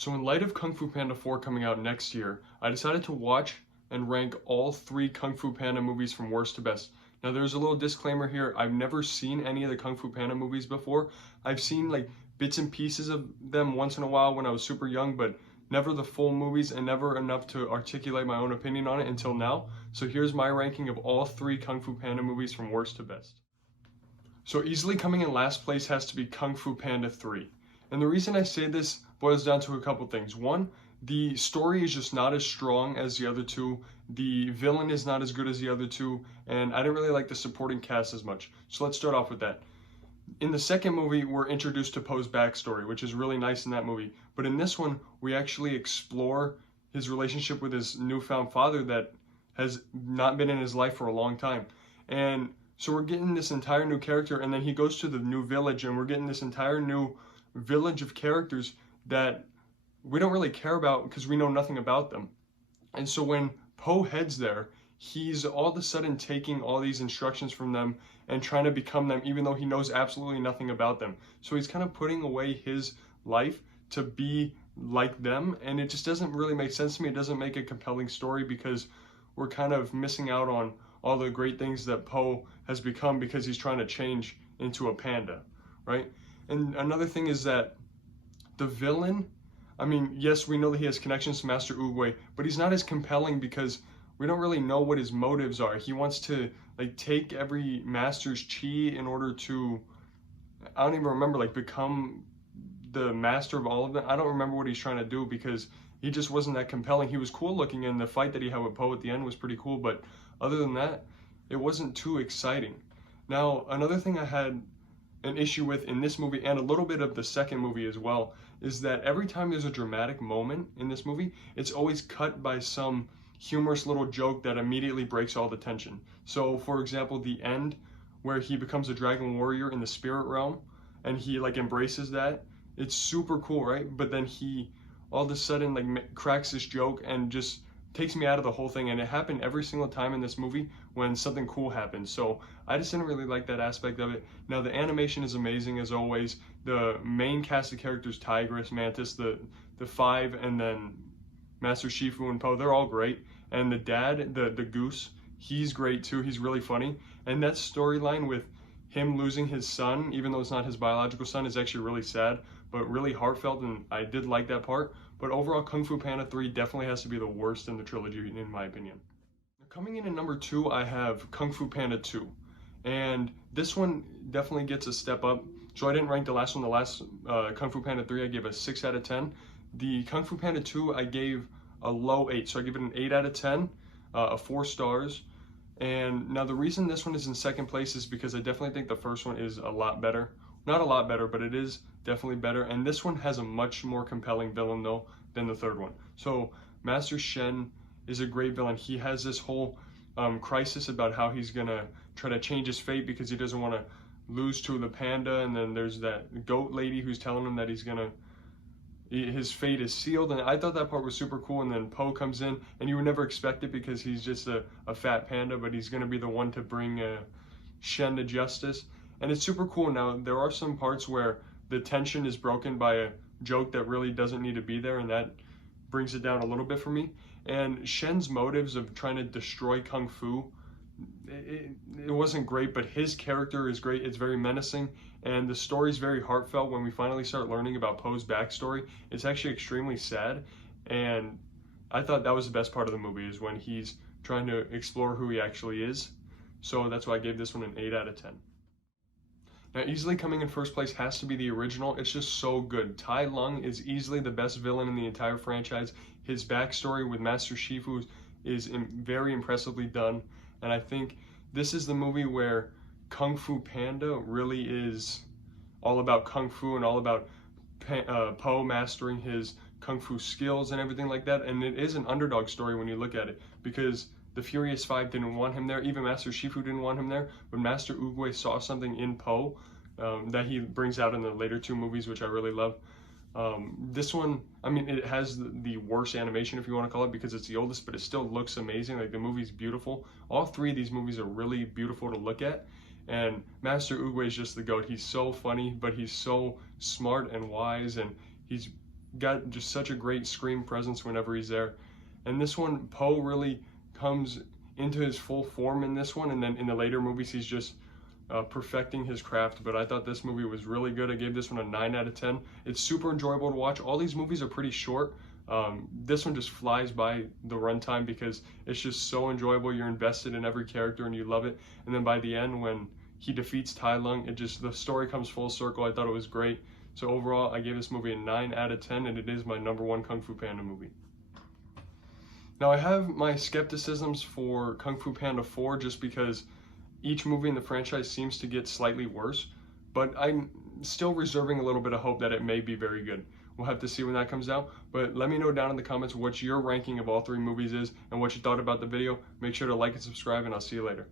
So in light of Kung Fu Panda 4 coming out next year, I decided to watch and rank all 3 Kung Fu Panda movies from worst to best. Now there's a little disclaimer here, I've never seen any of the Kung Fu Panda movies before. I've seen like bits and pieces of them once in a while when I was super young, but never the full movies and never enough to articulate my own opinion on it until now. So here's my ranking of all 3 Kung Fu Panda movies from worst to best. So easily coming in last place has to be Kung Fu Panda 3. And the reason I say this boils down to a couple things. One, the story is just not as strong as the other 2. The villain is not as good as the other 2. And I didn't really like the supporting cast as much. So let's start off with that. In the second movie, we're introduced to Poe's backstory, which is really nice in that movie. But in this one, we actually explore his relationship with his newfound father that has not been in his life for a long time. And so we're getting this entire new character, and then he goes to the new village, and we're getting this entire new village of characters that we don't really care about because we know nothing about them. And so when Poe heads there, he's all of a sudden taking all these instructions from them and trying to become them, even though he knows absolutely nothing about them. So he's kind of putting away his life to be like them, and it just doesn't really make sense to me. It doesn't make a compelling story because we're kind of missing out on all the great things that Poe has become because he's trying to change into a panda, right? And another thing is that the villain, I mean, yes, we know that he has connections to Master Oogway, but he's not as compelling because we don't really know what his motives are. He wants to like take every master's chi in order to, I don't even remember, like become the master of all of them. I don't remember what he's trying to do because he just wasn't that compelling. He was cool looking, and the fight that he had with Poe at the end was pretty cool, but other than that, it wasn't too exciting. Now, another thing I had an issue with in this movie, and a little bit of the second movie as well, is that every time there's a dramatic moment in this movie, it's always cut by some humorous little joke that immediately breaks all the tension. So, for example, the end where he becomes a dragon warrior in the spirit realm, and he like embraces that, it's super cool, right? But then he all of a sudden like cracks this joke and just takes me out of the whole thing, and it happened every single time in this movie when something cool happened. So I just didn't really like that aspect of it. Now the animation is amazing as always. The main cast of characters, Tigress, Mantis, the 5, and then Master Shifu and Poe, they're all great. And the dad, the goose, he's great too. He's really funny. And that storyline with him losing his son, even though it's not his biological son, is actually really sad, but really heartfelt, and I did like that part. But overall, Kung Fu Panda 3 definitely has to be the worst in the trilogy, in my opinion. Coming in at number 2, I have Kung Fu Panda 2. And this one definitely gets a step up. So I didn't rank the last one. The last Kung Fu Panda 3, I gave a 6 out of 10. The Kung Fu Panda 2, I gave a low 8. So I give it an 8 out of 10, 4 stars. And now the reason this one is in second place is because I definitely think the first one is a lot better. Not a lot better, but it is definitely better. And this one has a much more compelling villain though than the third one. So Master Shen is a great villain. He has this whole crisis about how he's gonna try to change his fate because he doesn't want to lose to the panda. And then there's that goat lady who's telling him that his fate is sealed. And I thought that part was super cool. And then Poe comes in, and you would never expect it because he's just a fat panda, but he's gonna be the one to bring Shen to justice. And it's super cool. Now, there are some parts where the tension is broken by a joke that really doesn't need to be there, and that brings it down a little bit for me. And Shen's motives of trying to destroy Kung Fu, it wasn't great, but his character is great. It's very menacing, and the story's very heartfelt. When we finally start learning about Poe's backstory, it's actually extremely sad, and I thought that was the best part of the movie, is when he's trying to explore who he actually is. So that's why I gave this one an 8 out of 10. Now, easily coming in first place has to be the original. It's just so good. Tai Lung is easily the best villain in the entire franchise. His backstory with Master Shifu is very impressively done. And I think this is the movie where Kung Fu Panda really is all about Kung Fu and all about Poe mastering his Kung Fu skills and everything like that. And it is an underdog story when you look at it, because the Furious 5 didn't want him there. Even Master Shifu didn't want him there. But Master Oogway saw something in Poe that he brings out in the later 2 movies, which I really love. This one, I mean, it has the worst animation, if you want to call it, because it's the oldest, but it still looks amazing. Like, the movie's beautiful. All 3 of these movies are really beautiful to look at. And Master Oogway is just the GOAT. He's so funny, but he's so smart and wise, and he's got just such a great screen presence whenever he's there. And this one, Po really comes into his full form in this one, and then in the later movies he's just perfecting his craft. But I thought this movie was really good. I gave this one a 9 out of 10. It's super enjoyable to watch. All these movies are pretty short. This one just flies by the runtime because it's just so enjoyable. You're invested in every character and you love it. And then by the end, when he defeats Tai Lung, the story comes full circle. I thought it was great. So overall, I gave this movie a 9 out of 10, and it is my #1 Kung Fu Panda movie. Now I have my skepticisms for Kung Fu Panda 4 just because each movie in the franchise seems to get slightly worse, but I'm still reserving a little bit of hope that it may be very good. We'll have to see when that comes out, but let me know down in the comments what your ranking of all 3 movies is and what you thought about the video. Make sure to like and subscribe, and I'll see you later.